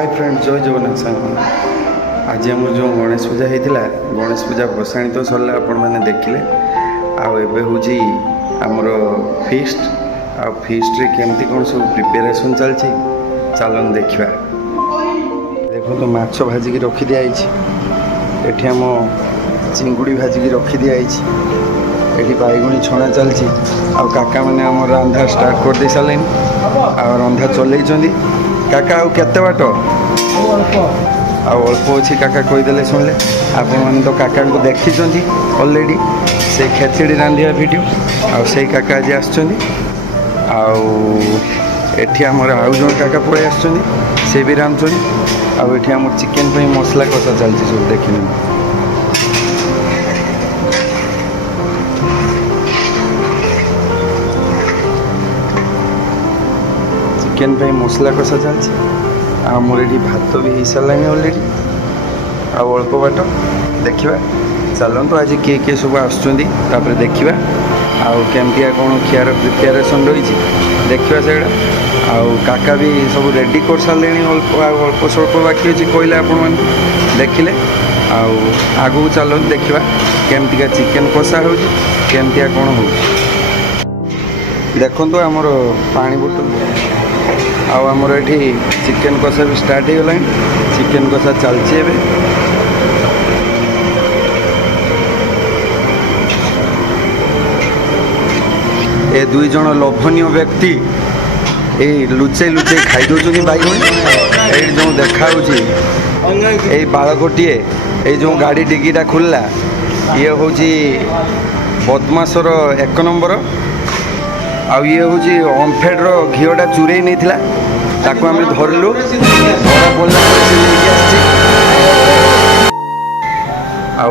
Hi friend जय Jagannath saying आज आम जो गणेश पूजा होता गणेश पूजा भसाणी तो सरला आपण मैंने देखिले आमर फीस्ट आ फीस्ट रे केमती कौन सब प्रिपेरेसन चलती चलन देखा देखो तो माछ भाजिकी रखी दिखाई एठी आम चिंगुड़ी भाजिकी रखी दिखाई एठी बैगुणी छणा चलती आ काका मैंने आम रंधा स्टार्ट कर दे सारे आ रंधा चल काका आउ केते बाट अल्प अच्छी काका कहीदे शुणिले आपण मैंने तो काका को देखी अलरेडी से खेचड़ी रांधिया वीडियो से काका आज आठी आमर आउ जन काका पड़े आसे भी रांधुनी आठी आम चिकेन पे मसला कषा चलती सब देखने चिकेन पे मसला कषा चलती आमर ये भात भी हो सारा अलरेडी अल्प बाट देखा चलतु आज किए किए सब आसपर देखा आमती कौन खियार प्रिपेरेसन रही देखा से काका भी सब रेडी कर सारे अल्प स्वल्प बाकी अच्छी कहले आपण देखिले आगू चलते देखा केमती चिकेन कषा होमती कौन हो देखो आमर पानी बोतल आमर ये चिकेन कषा भी स्टार्ट हो गला चिकेन कषा चलती है ए दुई जन लोभनीय व्यक्ति ये लुचे लुचे खाई दौरान बैगुणी ये जो देखा ये बाल गोटे ये जो गाड़ी डिगीटा खुलला ये हूँ बदमाशर 1 नंबर आउ ये हूँ ओमफेड घीटा चूरे नहीं ताको आम धरलु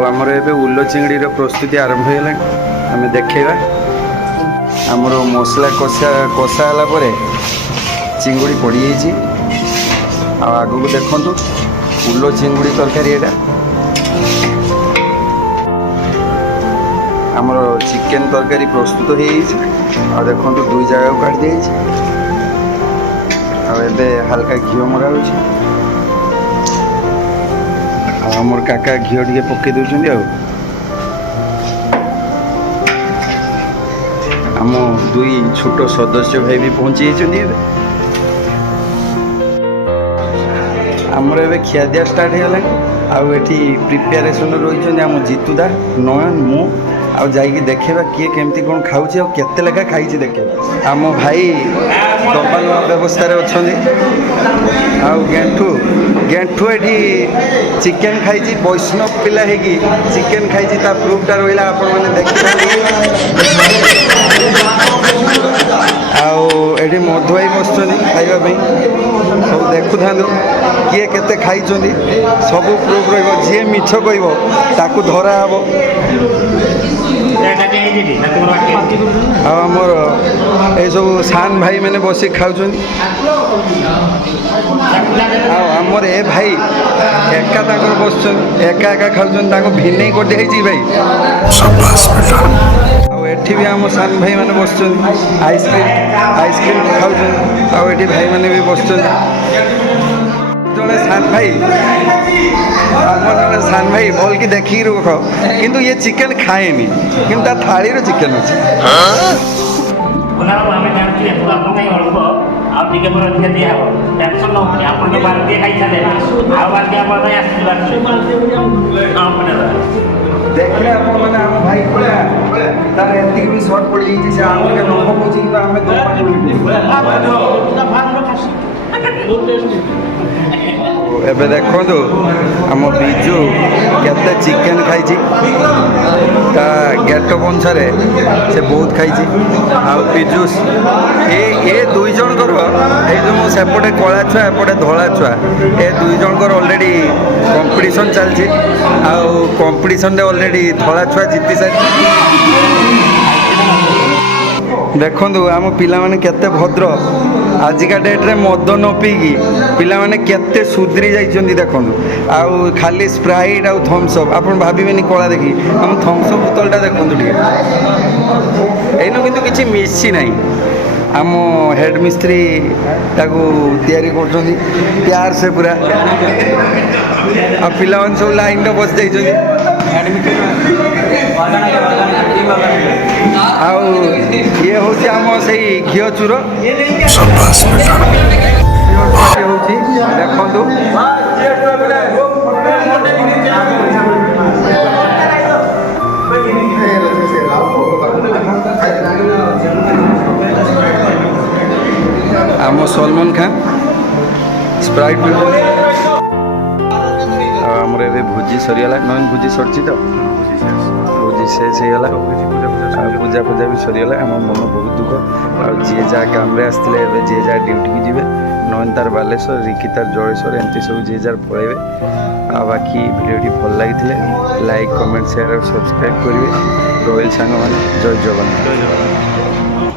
आमर ए उल्लो चिंगड़ी प्रस्तुति आरंभ होगा आम देखा आमर मसला कषा है चिंगुड़ी पड़ी आगू देखु उल्लो चिंगुड़ी तरकारी एटा आमर चिकेन तरकारी प्रस्तुत हो देखो 2 जगह काट दी आबे हल्का घी मरा आमर काका घी टे पकई दौरान आम 2 छोट सदस्य भाई भी पहुँची आमर ए खियादिया स्टार्ट हो गला आठी प्रिपेरेसन रही आम जीतुदा नयन मु जाइए देखा किए केमती कौन खाऊँ केते लेखा खाई देखे आम भाई दबा व्यवस्था अच्छा गेंठू गेंठू ये चिकेन खाई वैष्णव पिला है चिकेन खाई प्रूफटा रहा आपण मैंने देखिए आठी मधु भाई बस खावाई सब देखु था किए केते खाई सब प्रूफ रे मिछ कह धरा हम आमर ये सब सान भाई मैंने बस खाऊँ आमर ए भाई एका बस एका एका खाऊँ भिन्नै कर दिखाई भाई एठी भी आम सान भाई मैंने बस आइसक्रीम खाऊँ आठी भाई मैंने भी बस जड़े सान भाई जड़े सान भाई भल कि देखिक रख किंतु ये चिकेन खाएनी कि थाली चिकेन अच्छे देखिए मैंने आम भाई तार एति भी सर्ट पड़ जाइए से आम के नख पहुँची कि आम एबे देखो आम बिजू केते चिकेन खाई गेटअप अनुसार से बहुत खाई पीजूस ये 2 जनकर जो सेपटे कला छुआ एपटे धला छुआ ये 2 जनकर अलरेडी कंपटीशन चलती कंपटीशन अलरेडी धला छुआ जीति सारी देखु आम पिला माने केते भद्र आजिका डेट्रे मद न पीकी पिला माने केते सुधरी जाइछन्ती देखु आउ खाली स्प्राइट आउ थम्सअप आपन भाबिबेनी कला देखी हम थम्सअप बोतलटा देखु एनु किंतु किछि मिसी नाही आम हेड मिस्त्री ताकू तैयारी कर प्यार से पूरा आ पिला सब लाइन रे बस जाइछथि आउ ये होची आम से घिओ चूर होची देखंतु आम सलमान खान स्प्राइट आमर ए भोजी सरीगला नवीन भोजी सरची तो भोजी शेष होगा पूजा पूजा भी सरीगला आम मन बहुत दुख आ जी जहाँ काम आसते जी जहाँ ड्यूटी की जी नवीन तार बालेश्वर रिकी तार जलेश्वर एमती सब जी जार पलैबे आ बाकी भिडियोटी भल लगी लाइक कमेंट शेयर और सब्सक्राइब करेंगे रोयल सांग मैंने जय जगन्नाथ।